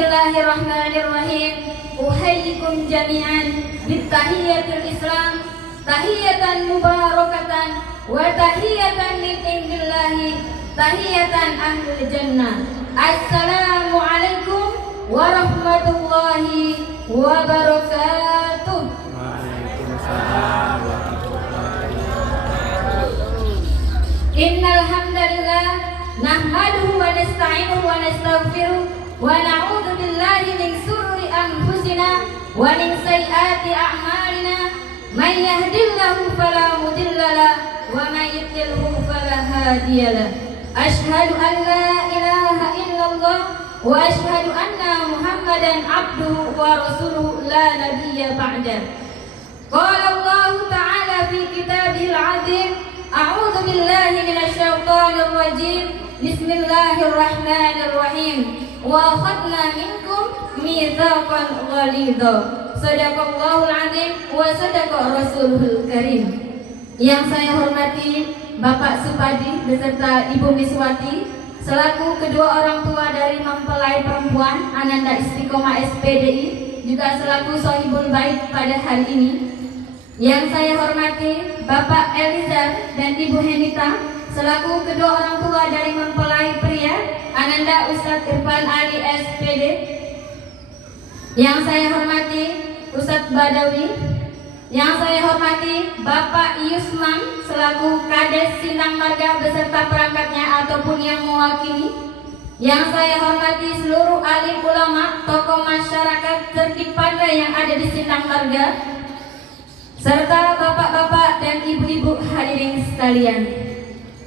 Bismillahirrahmanirrahim. Uhayyikum jami'an bittahiyatil Islam, tahiyatan mubarakatan wa tahiyatan min indillahi, tahiyatan ahlul jannah. Assalamu alaikum warahmatullahi wabarakatuh. Waalaikumsalam warahmatullahi wabarakatuh. Innal hamdalillah nahmaduhu wa nasta'inuhu wa nastaghfiruh wa na'udzu billahi min shururi anfusina wa min sayyiati a'malina. May yahdihillahu fala mudilla lahu wa may yudlilhu fala hadiya lahu. Asyhadu an la ilaha illallah wa asyhadu anna Muhammadan abduhu wa rasuluhu la nabiyya ba'da. Qala Allah ta'ala fi kitabihil 'azim, a'udzu billahi minasy syaithanir rajim. Bismillahirrahmanirrahim. Wa akhadna minkum mitsaqan ghalidha. Shadaqallahul 'azim wa shadaqa rasulul karim. Yang saya hormati Bapak Supadi beserta Ibu Miswati selaku kedua orang tua dari mempelai perempuan Ananda Istiqomah SPDI, juga selaku Sohibul Bait pada hari ini. Yang saya hormati Bapak Elizar dan Ibu Henita selaku kedua orang tua dari mempelai pria Ananda Ustadz Irfan Ali SPD. Yang saya hormati Ustadz Badawi. Yang saya hormati Bapak Yusman selaku Kades Sindang Marga beserta perangkatnya ataupun yang mewakili. Yang saya hormati seluruh alim ulama, tokoh masyarakat tertib pandai yang ada di Sindang Marga, serta bapak-bapak dan ibu-ibu hadirin sekalian.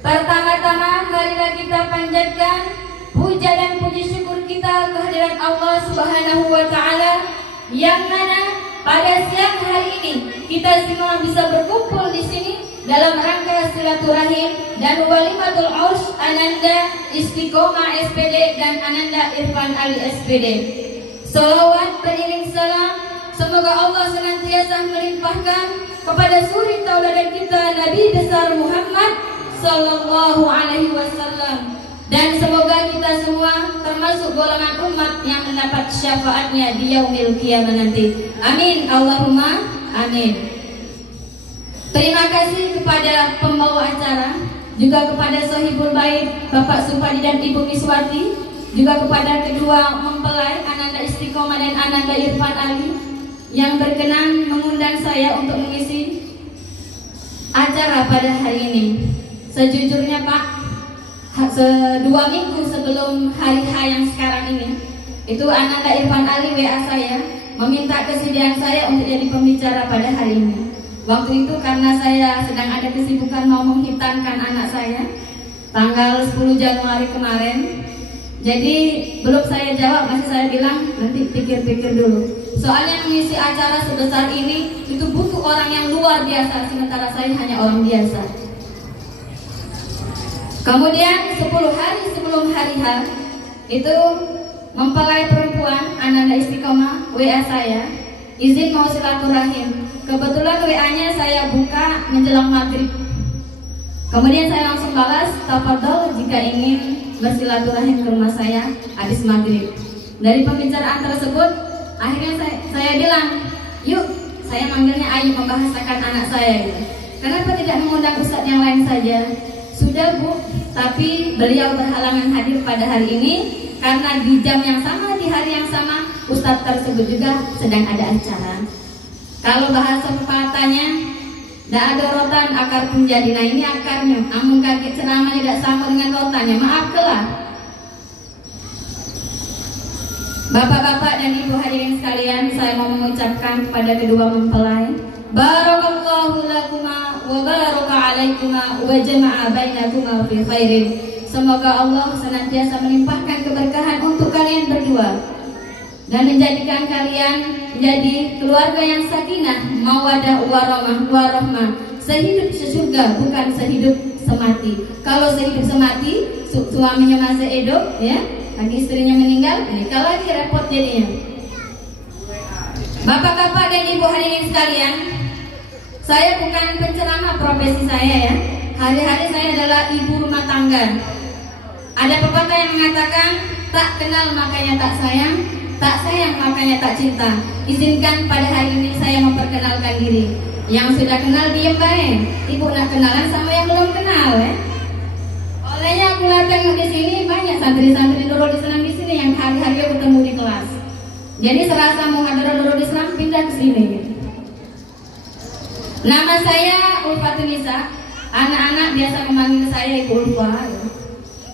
Pertama-tama marilah kita panjatkan puja dan puji syukur kita kehadiran Allah Subhanahu wa Ta'ala, yang mana pada siang hari ini kita semua bisa berkumpul di sini dalam rangka silaturahim dan walimatul urs Ananda Istiqomah SPD dan Ananda Irfan Ali SPD. Salawat beriring salam, semoga Allah senantiasa melimpahkan kepada suri tauladan kita Nabi besar Muhammad sallallahu alaihi wasallam, dan semoga kita semua termasuk golongan umat yang mendapat syafaatnya di yaumil qiyamah nanti. Amin Allahumma amin. Terima kasih kepada pembawa acara, juga kepada Sohibul Bait Bapak Supadi dan Ibu Miswati, juga kepada kedua mempelai Ananda Istiqomah dan Ananda Irfan Ali yang berkenan mengundang saya untuk mengisi acara pada hari ini. Sejujurnya Pak, 2 minggu sebelum hari H yang sekarang ini, itu Ananda Irfan Ali WA saya meminta kesediaan saya untuk jadi pembicara pada hari ini. Waktu itu karena saya sedang ada kesibukan mau menghitankan anak saya tanggal 10 Januari kemarin, jadi belum saya jawab, masih saya bilang nanti pikir-pikir dulu. Soalnya mengisi acara sebesar ini itu butuh orang yang luar biasa, sementara saya hanya orang biasa. Kemudian 10 hari sebelum hari H itu mempelai perempuan Ananda Istiqomah WA saya, izin mau silaturahim. Kebetulan WA-nya saya buka menjelang maghrib. Kemudian saya langsung balas, tafadhol jika ingin bersilaturahim ke rumah saya habis maghrib. Dari pembicaraan tersebut akhirnya saya bilang, yuk, saya manggilnya Ayu membahasakan anak saya gitu. Kenapa tidak mengundang ustadz yang lain saja? Sudah Bu, tapi beliau berhalangan hadir pada hari ini karena di jam yang sama, di hari yang sama ustadz tersebut juga sedang ada acara. Kalau bahasa pepatahnya, tidak ada rotan akar pun jadi. Nah ini akarnya, namun kaki ceramahnya tidak sama dengan rotannya. Maaf kelah. Bapak-bapak dan ibu hadirin sekalian, saya mau mengucapkan kepada kedua mempelai, barakallahu lakuma wa baraka alaikuma wa jama'a bainakuma fi khairin. Semoga Allah senantiasa melimpahkan keberkahan untuk kalian berdua dan menjadikan kalian menjadi keluarga yang sakinah, mawaddah warahmah, sehidup sesurga, bukan sehidup semati. Kalau sehidup semati, suaminya masih hidup, ya, lagi istrinya meninggal, nikah lagi, repot jadinya. Bapak-bapak dan ibu hadirin sekalian, saya bukan penceramah profesi saya ya. Hari-hari saya adalah ibu rumah tangga. Ada pepatah yang mengatakan tak kenal makanya tak sayang, Tak sayang makanya tak cinta. Izinkan pada hari ini saya memperkenalkan diri. Yang sudah kenal diem baik. Ibu nak kenalan sama yang belum kenal Olehnya aku lihat tengok di sini banyak santri-santri Nurul Islam di sini yang hari-hari bertemu di kelas. Jadi serasa mau ada Nurul Islam pindah ke sini. Nama saya Ulfatul Nisa. Anak-anak biasa memanggil saya Ibu Ulfa.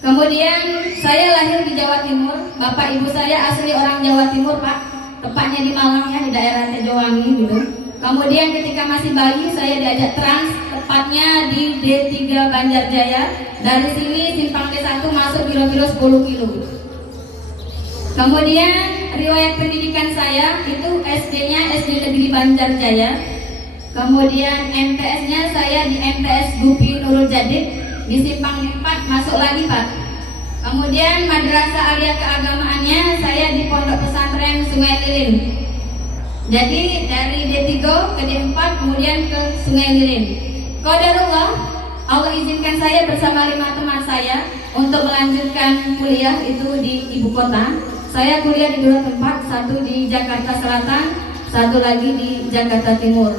Kemudian saya lahir di Jawa Timur. Bapak ibu saya asli orang Jawa Timur, Pak. Tepatnya di Malang ya, di daerah Tejowangi gitu. Kemudian ketika masih bayi saya diajak trans, tepatnya di D3 Banjarjaya. Dari sini simpang D1 masuk kilo-kilo 10 kilo. Kemudian riwayat pendidikan saya itu SD-nya SD Negeri Banjarjaya. Kemudian MTS-nya saya di MTS Gupi Nurul Jadid di simpang 4 masuk lagi, Pak. Kemudian madrasah alia keagamaannya saya di Pondok Pesantren Sungai Lilin. Jadi dari D3 ke D4 kemudian ke Sungai Lilin. Qadarullah, Allah izinkan saya bersama 5 teman saya untuk melanjutkan kuliah itu di ibu kota. Saya kuliah di 2 tempat, satu di Jakarta Selatan, satu lagi di Jakarta Timur.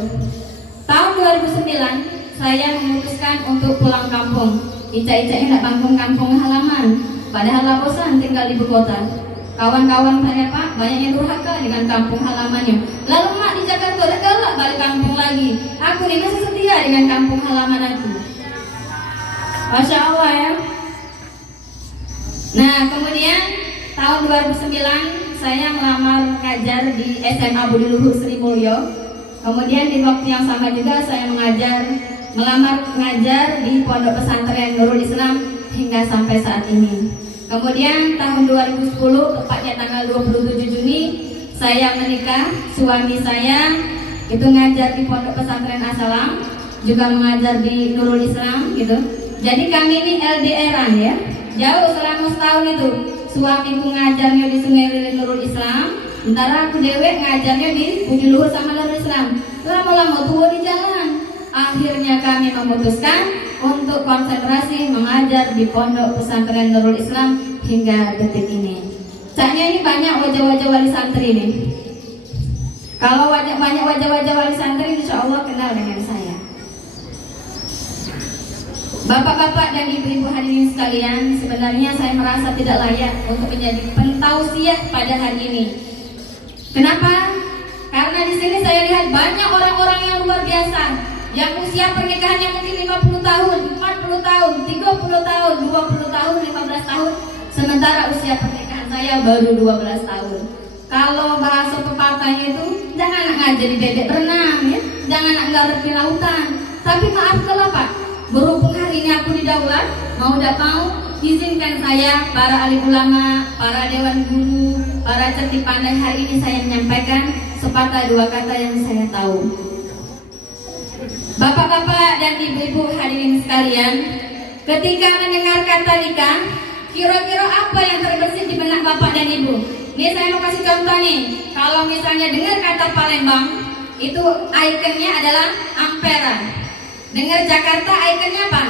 Tahun 2009 saya memutuskan untuk pulang kampung. Icak-icaknya nak bangun kampung halaman, padahal lah bosan tinggal di ibu kota. Kawan-kawan saya, Pak, banyak yang durhaka dengan kampung halamannya. Lalu mak di Jakarta udah galak balik kampung lagi. Aku ini masih setia dengan kampung halaman aku. Masya Allah ya. Nah kemudian tahun 2009 saya melamar ngajar di SMA Budi Luhur Sri Mulyo. Kemudian di waktu yang sama juga saya melamar ngajar di Pondok Pesantren Nurul Islam hingga sampai saat ini. Kemudian tahun 2010, tepatnya tanggal 27 Juni, saya menikah. Suami saya itu ngajar di Pondok Pesantren As-Salam, juga mengajar di Nurul Islam gitu. Jadi kami ini LDR-an ya. Jauh selama setahun itu. Suamiku ngajarnya di Sungai Lilin Nurul Islam, sementara aku dewek ngajarnya di Budi Luhur sama Nurul Islam. Lama-lama tua di jalan. Akhirnya kami memutuskan untuk konsentrasi mengajar di Pondok Pesantren Nurul Islam hingga detik ini. Caknya ini banyak wajah-wajah wali santri ini. Kalau banyak wajah-wajah wali santri, insya Allah kenal dengan saya. Bapak-bapak dan ibu-ibu hadirin sekalian, sebenarnya saya merasa tidak layak untuk menjadi pentausiah pada hari ini. Kenapa? Karena di sini saya lihat banyak orang-orang yang luar biasa, yang usia pernikahannya mungkin 50 tahun, 40 tahun, 30 tahun, 20 tahun, 15 tahun, sementara usia pernikahan saya baru 12 tahun. Kalau bahasa pepatahnya itu, jangan nak ngajar di dedek berenang ya, jangan nak ngarep di lautan. Tapi maaf kalau Pak, berhubung hari ini aku didaulat, mau tidak mau, izinkan saya, para alim ulama, para dewan guru, para cerdik pandai hari ini saya menyampaikan sepatah dua kata yang saya tahu. Bapak-bapak dan ibu-ibu hadirin sekalian, ketika mendengar kata nikah, kira-kira apa yang terbersit di benak bapak dan ibu? Ini saya mau kasih contoh nih. Kalau misalnya dengar kata Palembang, itu ikonnya adalah Ampera. Dengar Jakarta, ikonnya apa?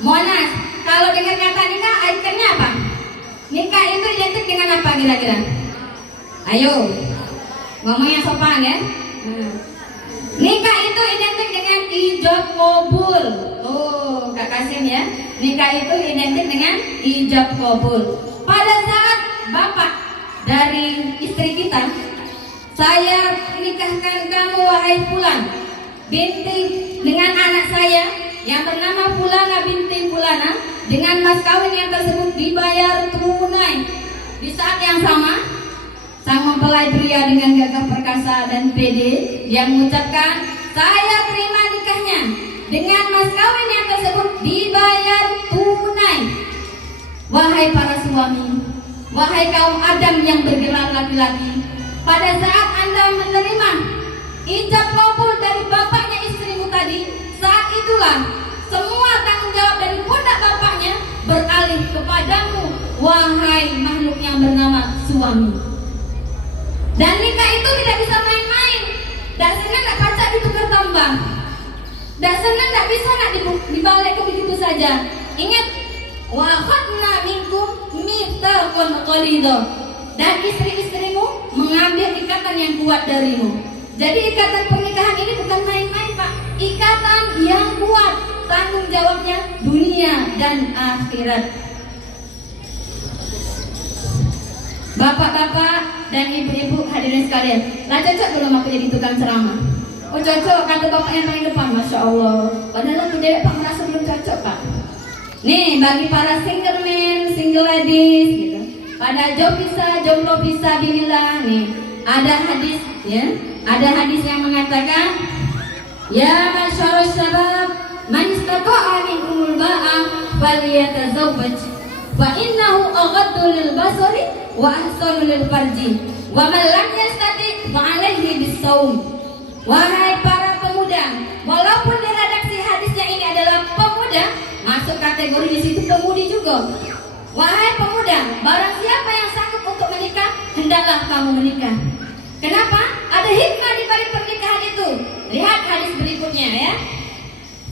Monas. Kalau dengar kata nikah, ikonnya apa? Nikah itu identik dengan apa kira-kira? Ayo, ngomongnya sopan ya. Nikah itu identik dengan ijab kabul. Oh, Kak Kasim ya. Nikah itu identik dengan ijab kabul. Pada saat bapak dari istri kita, saya nikahkan kamu wahai Fulan binti dengan anak saya yang bernama Fulana binti Fulana, dengan mas kawin yang tersebut dibayar tunai. Di saat yang sama, sang mempelai pria dengan gagah perkasa dan pede, dia mengucapkan, saya terima nikahnya dengan mas kawin yang tersebut dibayar tunai. Wahai para suami, wahai kaum Adam yang bergelar laki-laki, pada saat Anda menerima ijab kabul dari bapaknya istrimu tadi, saat itulah semua tanggung jawab dari pundak bapaknya beralih kepadamu, wahai makhluk yang bernama suami. Dan nikah itu tidak bisa main-main. Tak senang nak pacak ditukar tambah. Tak senang tak bisa nak dibalik ke begitu saja. Ingat, wa akhadna minkum mitsaqan ghalidha. Dan istri-istrimu mengambil ikatan yang kuat darimu. Jadi ikatan pernikahan ini bukan main-main, Pak. Ikatan yang kuat, tanggung jawabnya dunia dan akhirat. Bapak-bapak dan ibu-ibu hadirin sekalian, lah cocok belum aku jadi tukang ceramah? Oh cocok, kata bapak yang paling depan, Masya Allah. Padahal aku dewek Pak merasa belum cocok, Pak. Nih bagi para single men, single ladies gitu, pada jomblo bisa bilillah nih. Ada hadis ya, ada hadis yang mengatakan, ya masyarakat syabab, man istata'a minkumul ba'a falyatazawwaj, fa innahu aghaddu lil basari wa ahsanu lil farji, wa man lam yastati' fa alaihi bis-shaum. Wahai para pemuda, walaupun di redaksi hadisnya ini adalah pemuda, masuk kategori di situ pemudi juga. Wahai pemuda, barang siapa yang sanggup untuk menikah, hendaklah kamu menikah. Kenapa? Ada hikmah di balik pernikahan itu. Lihat hadis berikutnya ya.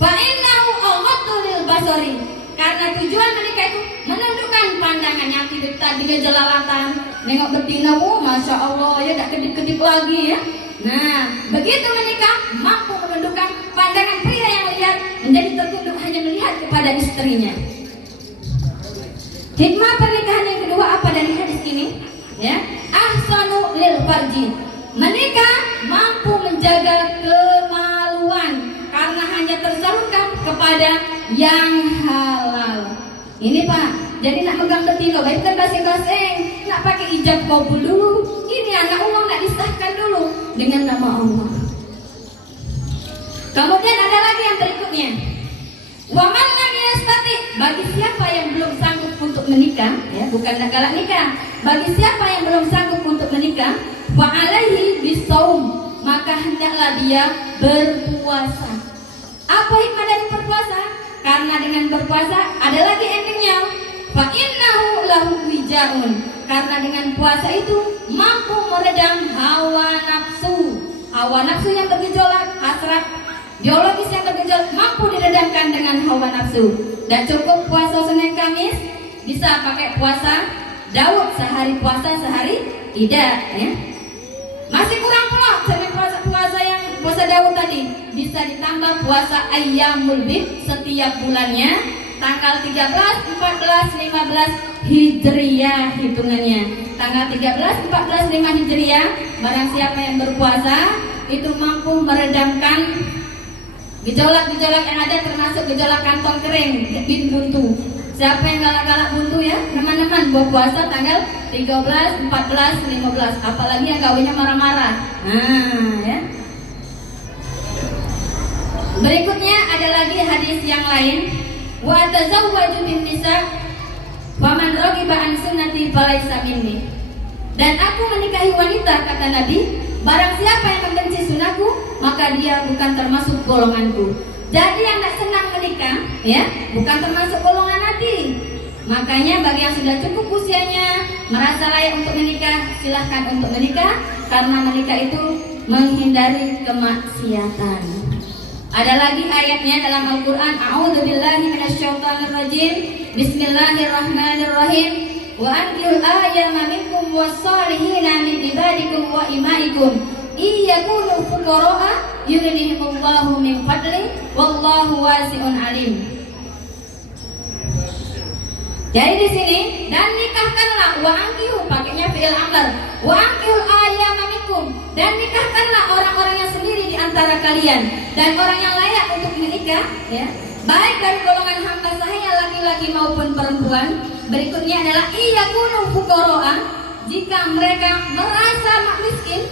Fa innahu aghaddu lil basari. Karena tujuan menikah itu menundukkan pandangannya, tidak tadinya jelalatan, nengok betina, Masya Allah ya, tak kedip-kedip lagi ya. Nah, begitu menikah mampu menundukkan pandangan pria yang lihat menjadi tertunduk hanya melihat kepada istrinya. Hikmah pernikahan yang kedua apa dari hadis ini? Ya, ahsanu lil farji. Menikah mampu menjaga kemaluan karena hanya tersalurkan kepada yang halal. Ini Pak, jadi nak megang betina, baik kan basing-basing, nak pakai ijab kabul dulu. Ini anak uang nak disahkan dulu dengan nama Allah. Kemudian ada lagi yang berikutnya. Wa man lam yastati, bagi siapa yang belum sanggup untuk menikah, ya, bukan nak galak nikah. Bagi siapa yang belum sanggup untuk menikah, fa alaihi bis-shaum, maka hendaklah dia berpuasa. Apa hikmah dari berpuasa? Karena dengan berpuasa ada lagi endingnya. Fa innahu lahu wijaun. Karena dengan puasa itu mampu meredam hawa nafsu. Hawa nafsu yang bergejolak, hasrat biologis yang bergejolak mampu diredamkan dengan hawa nafsu. Dan cukup puasa Senin Kamis, bisa pakai puasa Daud, sehari puasa sehari tidak ya. Masih kurang pula Senin puasa yang puasa Daud tadi, bisa ditambah puasa Ayyamul Bid setiap bulannya, tanggal 13, 14, 15 Hijriyah hitungannya. Tanggal 13, 14, 5 Hijriyah, barang siapa yang berpuasa itu mampu meredamkan gejolak-gejolak yang ada, termasuk gejolak kantong kering, buntu. Siapa yang galak-galak buntu ya, teman-teman berpuasa tanggal 13, 14, 15. Apalagi yang gawennya marah-marah. Nah ya. Berikutnya ada lagi hadis yang lain. Wa tazawwaju bin nisa faman raghiba an sunnati falaysa minni. Dan aku menikahi wanita, kata Nabi, barang siapa yang membenci sunahku, maka dia bukan termasuk golonganku. Jadi yang tak senang menikah, ya, bukan termasuk golongan Nabi. Makanya bagi yang sudah cukup usianya, merasa layak untuk menikah, silahkan untuk menikah, karena menikah itu menghindari kemaksiatan. Ada lagi ayatnya dalam Al-Quran. A'udzubillahi minasyaitonirrajim. Bismillahirrahmanirrahim. Wa ankihul ayyama minkum was-salihina min ibadikum wa imaikum iyakunu fuqara'a yughnihimullahu min fadli wallahu wasi'un alim. Jadi di sini, dan nikahkanlah, wa ankihu, pakainya fi'il amr, wa ankihul ayyama minkum, dan nikahkanlah orang-orang yang sendiri di antara kalian dan orang yang layak untuk menikah, ya, baik dari golongan hamba sahaya laki-laki maupun perempuan. Berikutnya adalah iyakunu fuqara'a, jika mereka merasa miskin,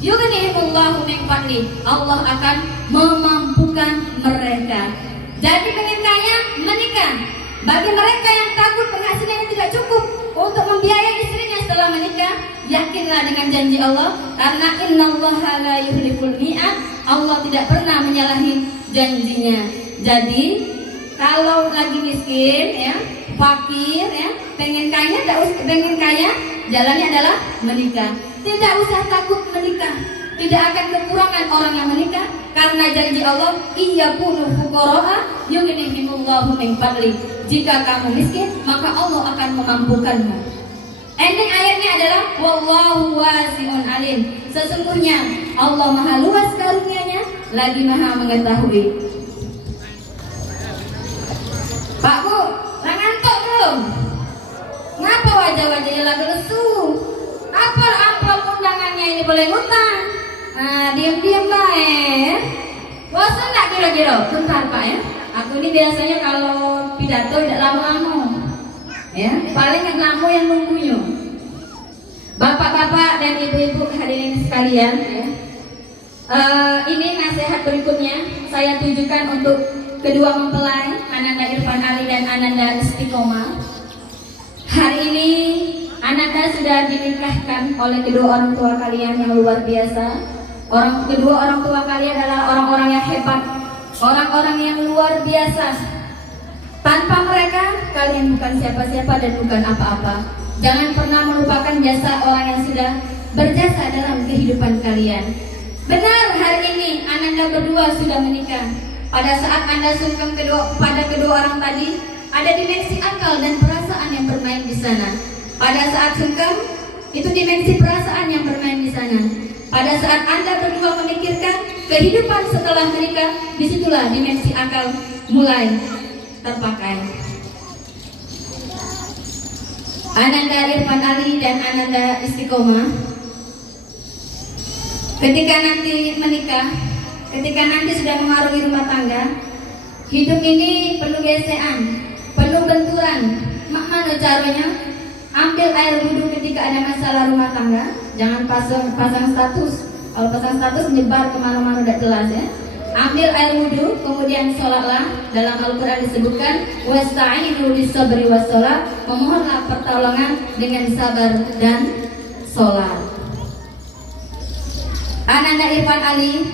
yughnihimullahu min fadli, Allah akan memampukan mereka. Jadi pengen kaya, menikah. Bagi mereka yang takut penghasilannya tidak cukup untuk membiayai istrinya setelah menikah, yakinlah dengan janji Allah, karena innallaha la yukhliful mi'ad, Allah tidak pernah menyalahi janjinya. Jadi kalau lagi miskin ya, fakir ya, pengen kaya, jalannya adalah menikah. Tidak usah takut menikah. Tidak akan kekurangan orang yang menikah, karena janji Allah, iyakunu fuqara'a yughnihimullahu min fadli. Jika kamu miskin, maka Allah akan memampukanmu. Ending ayatnya adalah wallahu wasi'un alim. Sesungguhnya Allah Maha luas karunia-Nya, lagi Maha mengetahui. Pak Bu, ngantuk belum? Ngapa wajah-wajahnya lagi lesu? Apal undangannya ini boleh ngutang? Nah, diam-diam baik. Bosan tak kira-kira? Bentar Pak ya. Aku ini biasanya kalau pidato tidak lama-lama. Ya, paling lama yang nunggunya. Bapak-bapak dan ibu-ibu hadirin sekalian, ya. Ini nasihat berikutnya saya tujukan untuk kedua mempelai Ananda Irfan Ali dan Ananda Istiqomah. Hari ini Ananda sudah dinikahkan oleh kedua orang tua kalian yang luar biasa. Kedua orang tua kalian adalah orang-orang yang hebat, orang-orang yang luar biasa. Tanpa mereka, kalian bukan siapa-siapa dan bukan apa-apa. Jangan pernah melupakan jasa orang yang sudah berjasa dalam kehidupan kalian. Benar, hari ini Ananda berdua sudah menikah. Pada saat Anda sungkem pada kedua orang tadi, ada dimensi akal dan perasaan yang bermain di sana. Pada saat sungkem, itu dimensi perasaan yang bermain di sana. Pada saat Anda berdua memikirkan kehidupan setelah menikah, disitulah dimensi akal mulai terpakai. Ananda Irfan Ali dan Ananda Istiqomah, ketika nanti menikah, ketika nanti sudah mengarungi rumah tangga, hidup ini penuh gesekan, penuh benturan. Mana caranya? Ambil air wudhu ketika ada masalah rumah tangga. Jangan pasang status. Kalau pasang status menyebar kemana-mana tidak jelas ya. Ambil air wudhu, kemudian sholatlah. Dalam Al-Quran disebutkan wasta'inu bis-sabri was-sholat, memohonlah pertolongan dengan sabar dan sholat. Ananda Irfan Ali,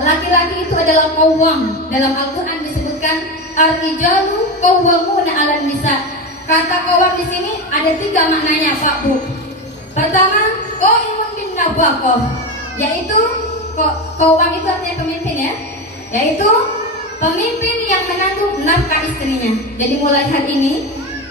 laki-laki itu adalah qawwam. Dalam Al-Quran disebutkan ar-rijalu qawwamuna 'alan nisa. Kata qawwam di sini ada 3 maknanya Pak Bu. Pertama, qaimun bin nafaqah, yaitu qawwam itu artinya pemimpin ya, yaitu pemimpin yang menanggung nafkah istrinya. Jadi mulai hari ini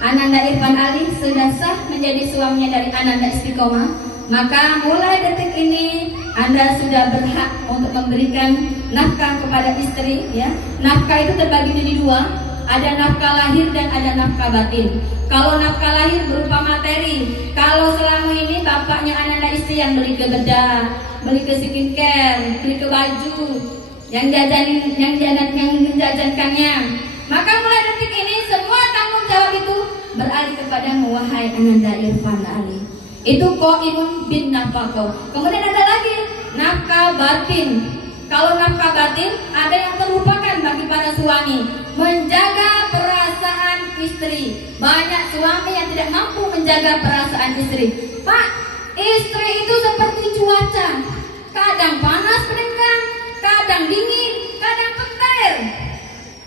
Ananda Irfan Ali sudah sah menjadi suaminya dari Ananda Istiqomah. Maka mulai detik ini Anda sudah berhak untuk memberikan nafkah kepada istri ya. Nafkah itu terbagi menjadi 2. Ada nafkah lahir dan ada nafkah batin. Kalau nafkah lahir berupa materi, kalau selama ini bapaknya Ananda istri yang beli ke bedah, beli ke skincare, beli ke baju, yang menjajankannya, maka mulai detik ini semua tanggung jawab itu beralih kepada wahai Ananda Irfan Ali. Itu qaimun bin nafaqah. Kemudian ada lagi nafkah batin. Kalau nafkah batin ada yang terlupakan bagi para suami, menjaga perasaan istri. Banyak suami yang tidak mampu menjaga perasaan istri. Pak, istri itu seperti cuaca, kadang panas berdenggang, kadang dingin, kadang petir.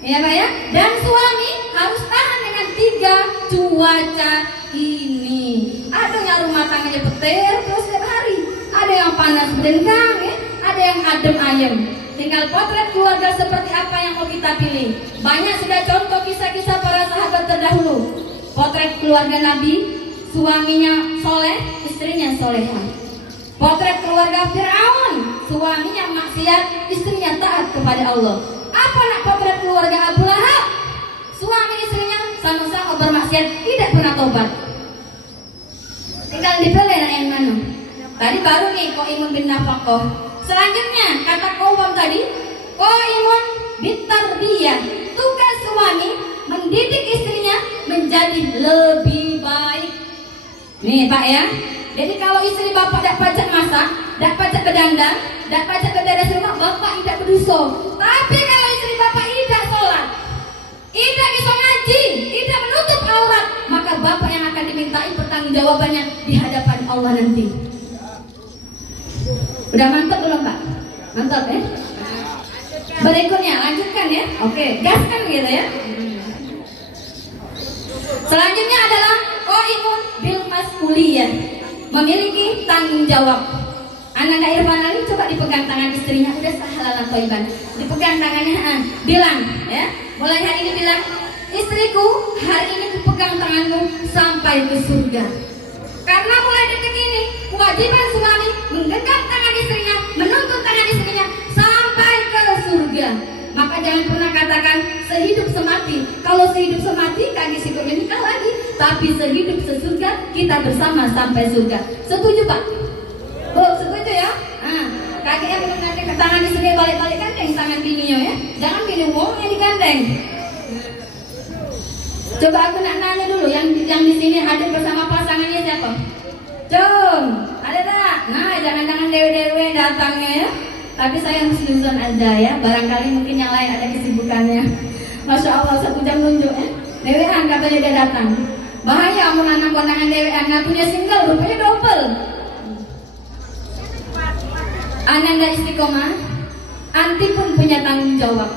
Ya Pak ya. Dan suami harus tahan dengan 3 cuaca ini. Ada yang rumah tangganya petir terus setiap hari, ada yang panas berdenggang ya, ada yang adem ayem. Tinggal potret keluarga seperti apa yang mau kita pilih. Banyak sudah contoh kisah-kisah para sahabat terdahulu. Potret keluarga Nabi, suaminya soleh, istrinya solehah. Potret keluarga Fir'aun, suaminya maksiat, istrinya taat kepada Allah. Apa nak potret keluarga Abu Lahab? Suami istrinya sama-sama bermaksiat, tidak pernah tobat. Tinggal dipilih yang mana. Tadi baru nih qaimun bin nafaqah. Selanjutnya kata qawwam tadi, qaimun bin tarbiyah. Tugas suami mendidik istrinya menjadi lebih baik. Nih Pak ya. Jadi kalau istri bapak tidak pajak masak, tidak pajak bedandang, tidak pajak beberes rumah, bapak tidak berdosa. Tapi kalau istri bapak tidak sholat, tidak bisa ngaji, tidak menutup aurat, maka bapak yang akan dimintai pertanggungjawabannya di hadapan Allah nanti. Udah mantap belum Pak? Mantap ya? Berikutnya lanjutkan ya. Oke, gaskan gitu ya. Selanjutnya adalah qaimun bil mas'uliyah, memiliki tanggung jawab. Ananda Irfan Ali coba dipegang tangan istrinya, udah halalan thayyiban. Dipegang tangannya, bilang ya. Mulai hari ini bilang, istriku, hari ini kupegang tanganmu sampai ke surga. Karena mulai detik ini, kewajiban suami menggenggam tangan istrinya, menuntun tangan istrinya sampai ke surga. Maka jangan pernah katakan sehidup semati. Kalau sehidup semati, kaki sikut menikah lagi. Tapi sehidup sesurga, kita bersama sampai surga. Setuju Pak? Oh, setuju ya? Nah, kaki yang nanti ke tangan istrinya balik-balik gandeng tangan bininya ya. Jangan bini wongnya digandeng. Coba aku nak nanya dulu, yang di sini hadir bersama pasangannya siapa? Jom, ada tak? Nah, jangan-jangan dewe-dewe datangnya ya. Tapi saya harus nuzon aja ya. Barangkali mungkin yang lain ada kesibukannya. Masya Allah, 1 jam nunjuk ya. Dewean katanya dia datang. Bahaya mau nanam kondangan dewean, nggak punya single, rupanya double. Ananda istiqomah, anti pun punya tanggung jawab.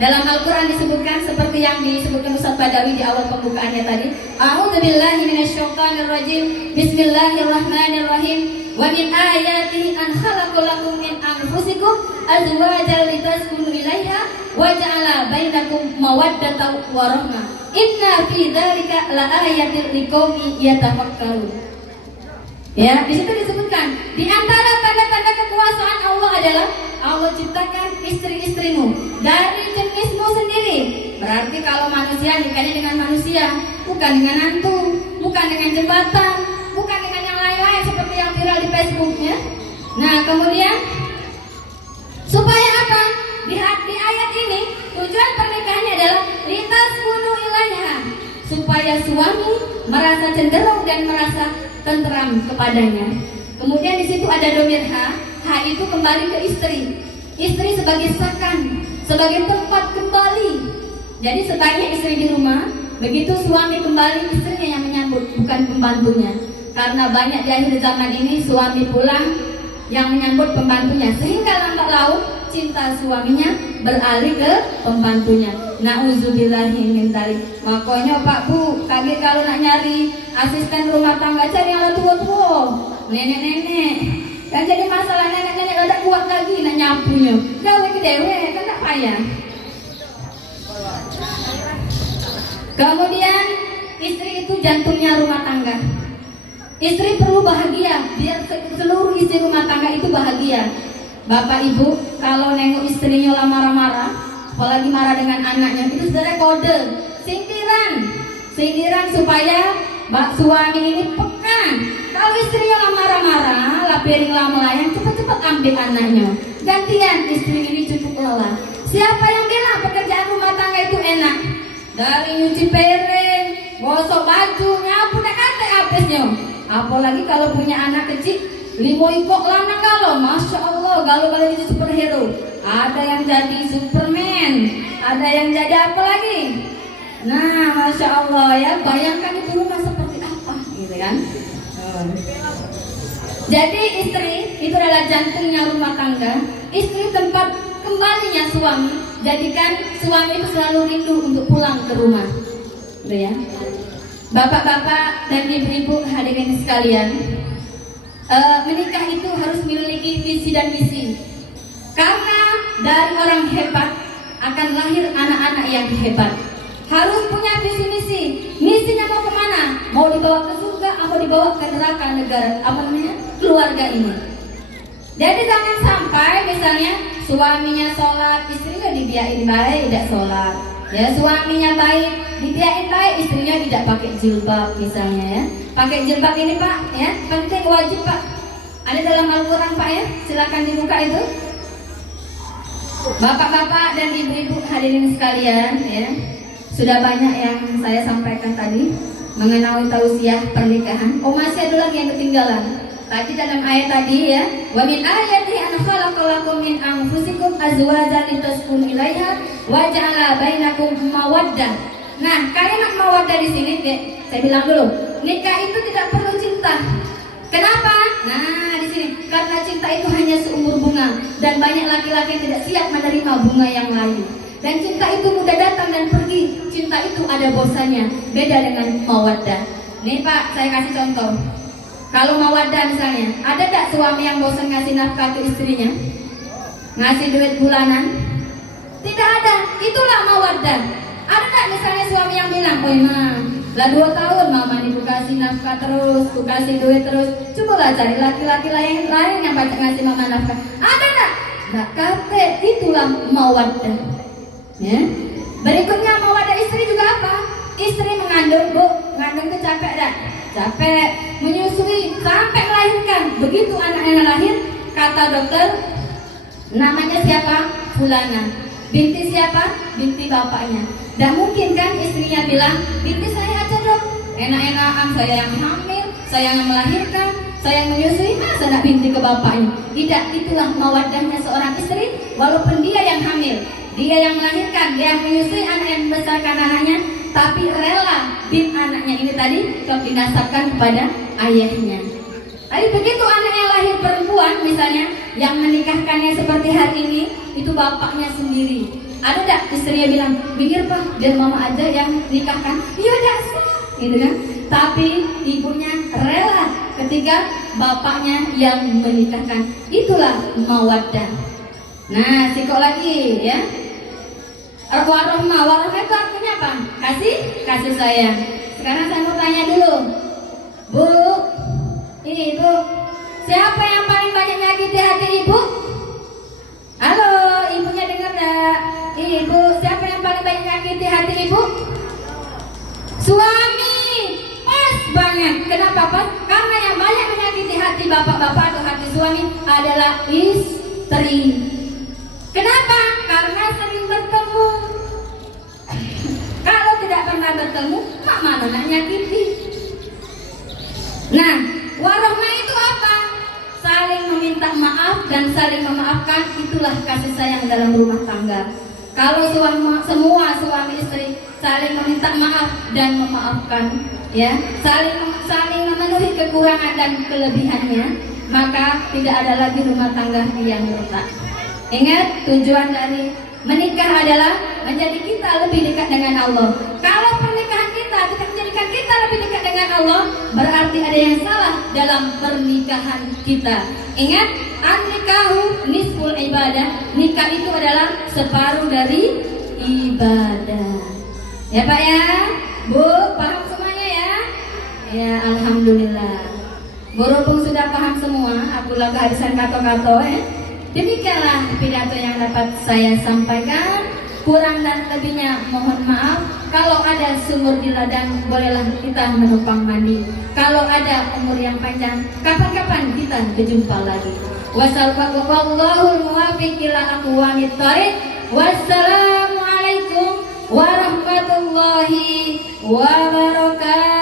Dalam Al-Quran disebutkan seperti yang disebutkan Ustaz Badawi di awal pembukaannya tadi. A'udzubillahi minasyaitonirrajim. Bismillahirrahmanirrahim. Wa min ayatihi an khalaqalakum min anfusikum azwajan litaskunu ilaiha wa ja'ala bainakum mawaddatan wa rahmah. Inna fi dzalika laayatin liqaumin yatafakkarun. Ya, di situ disebutkan di antara tanda-tanda kekuasaan Allah adalah Allah ciptakan istri-istrimu dari jenismu sendiri. Berarti kalau manusia nikahnya dengan manusia, bukan dengan hantu, bukan dengan jembatan, bukan dengan yang lain-lain seperti yang viral di Facebooknya. Nah, kemudian supaya apa? Di ayat ini tujuan pernikahannya adalah litaskunu ilaiha, supaya suami merasa cenderung dan merasa tenteram kepadanya. Kemudian di situ ada domir ha itu kembali ke istri. Istri sebagai sakan, sebagai tempat kembali. Jadi sebaiknya istri di rumah, begitu suami kembali istrinya yang menyambut, bukan pembantunya. Karena banyak di akhir zaman ini suami pulang yang menyambut pembantunya, sehingga lambat laun cinta suaminya beralih ke pembantunya. Nauzubillahi min dzalik. Makanya Pak Bu, kaget kalau nak nyari asisten rumah tangga, cari yang tua-tua, nenek-nenek. Kan jadi masalah nenek-nenek ada kuat lagi nak nyapunya. Gawe ke dewe kan tak payah. Kemudian istri itu jantungnya rumah tangga. Istri perlu bahagia biar seluruh isi rumah tangga itu bahagia. Bapak Ibu kalau nengok istrinya lah marah-marah, apalagi marah dengan anaknya, itu sebenarnya kode sindiran supaya suami ini peka. Kalau istrinya lah marah-marah, lah piring lah melayang, cepat-cepat ambil anaknya. Gantian istri ini cukup lelah. Siapa yang bilang pekerjaan rumah tangga itu enak? Dari nyuci piring, gosok baju, nyapu dak kate habisnya. Apalagi kalau punya anak kecil, 5 ikok lanang galau, masya Allah, galau itu superhero. Ada yang jadi Superman, ada yang jadi apa lagi? Nah, masya Allah ya, bayangkan itu rumah seperti apa, gitu kan? Jadi istri itu adalah jantungnya rumah tangga. Istri tempat kembalinya suami. Jadikan suami itu selalu rindu untuk pulang ke rumah, gitu ya. Bapak-bapak dan ibu-ibu hadirin sekalian, menikah itu harus memiliki visi dan misi. Karena dari orang hebat akan lahir anak-anak yang hebat. Harus punya visi misi. Misinya mau kemana? Mau dibawa ke surga atau dibawa ke neraka negara keluarga ini. Jadi jangan sampai misalnya suaminya sholat, istrinya dibiarin baik tidak sholat. Ya, suaminya baik, dibiarin baik, istrinya tidak pakai jilbab misalnya ya. Pakai jilbab ini Pak, ya penting wajib Pak. Ada dalam Al-Quran Pak ya, silakan dibuka itu. Bapak-bapak dan ibu-ibu hadirin sekalian ya, sudah banyak yang saya sampaikan tadi mengenai tausiah pernikahan. Oh masih ada lagi yang ketinggalan. Tadi dalam ayat tadi ya, wa min ayatihi an khalaqalakum min anfusikum azwajan litaskunu ilaiha wa ja'ala bainakum mawaddah. Nah, kalimat mawaddah di sini saya bilang dulu, nikah itu tidak perlu cinta. Kenapa? Nah, di sini karena cinta itu hanya seumur bunga dan banyak laki-laki yang tidak siap menerima bunga yang lain. Dan cinta itu mudah datang dan pergi. Cinta itu ada bosannya. Beda dengan mawaddah. Nih Pak, saya kasih contoh. Kalau mawaddah misalnya, ada tak suami yang bosan ngasih nafkah ke istrinya? Ngasih duit bulanan? Tidak ada. Itulah mawaddah. Ada nggak misalnya suami yang bilang, oh emang lah 2 tahun mama nih ku kasih nafkah terus, ku kasih duit terus, cobalah cari laki-laki lain yang banyak ngasih mama nafkah. Ada nggak? Nggak kate, itulah mawaddah. Ya. Berikutnya mawaddah istri juga apa? Istri mengandung, bu, mengandung itu capek dah, capek menyusui sampai melahirkan. Begitu anaknya lahir, kata dokter, namanya siapa? Fulana. Binti siapa? Binti bapaknya. Dan mungkin kan istrinya bilang, binti saya aja dong, enak-enakan, saya yang hamil, saya yang melahirkan, saya yang menyusui, masa nak binti ke bapaknya? Tidak, itulah mawaddahnya seorang istri. Walaupun dia yang hamil, dia yang melahirkan, dia yang menyusui anak, yang membesarkan anaknya, tapi rela bin anaknya ini tadi dinasabkan kepada ayahnya. Tapi begitu anak yang lahir perempuan misalnya, yang menikahkannya seperti hari ini, itu bapaknya sendiri. Ada tak istrinya bilang, pikir pak, biar mama aja yang nikahkan. Iya dah sah, gitu kan? Tapi ibunya rela ketika bapaknya yang menikahkan. Itulah mawaddah. Nah, sikok lagi ya. Warohmah, warohmah itu artinya apa? Kasih sayang. Sekarang saya mau tanya dulu, Bu, ini ibu, siapa yang paling banyak nyakiti hati ibu? Halo, ibunya dengar gak? Ibu, siapa yang paling banyak nyakiti hati ibu? Suami. Pas banget. Kenapa pas? Karena yang banyak menyakiti hati bapak-bapak atau hati suami adalah istri. Kenapa? Karena sering bertemu. Kalau tidak pernah bertemu, mak mana nak nyakiti. Nah, warohmah itu apa? Saling meminta maaf dan saling memaafkan. Itulah kasih sayang dalam rumah tangga. Kalau semua suami istri saling meminta maaf dan memaafkan, ya, saling memenuhi kekurangan dan kelebihannya, maka tidak ada lagi rumah tangga yang retak. Ingat, tujuan dari menikah adalah menjadi kita lebih dekat dengan Allah. Kalau pernikahan kita tidak menjadikan kita lebih dekat dengan Allah, berarti ada yang salah dalam pernikahan kita. Ingat, an-nikahu nisful ibadah. Nikah itu adalah separuh dari ibadah. Ya Pak ya, Bu, paham semuanya ya? Ya, alhamdulillah. Berhubung sudah paham semua, akulah kehabisan kata-kata ya. Demikianlah pidato yang dapat saya sampaikan. Kurang dan lebihnya mohon maaf. Kalau ada sumur di ladang, bolehlah kita menumpang mandi. Kalau ada umur yang panjang, kapan-kapan kita berjumpa lagi. Wassalamualaikum warahmatullahi wabarakatuh.